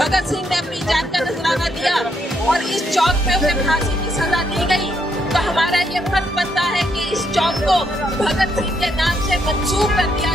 भगत सिंह ने अपनी जान का नजराना दिया और इस चौक पे उसे फांसी की सजा दी गई, तो हमारा ये फर्ज बनता है कि इस चौक को भगत सिंह के नाम से मंसूब कर दिया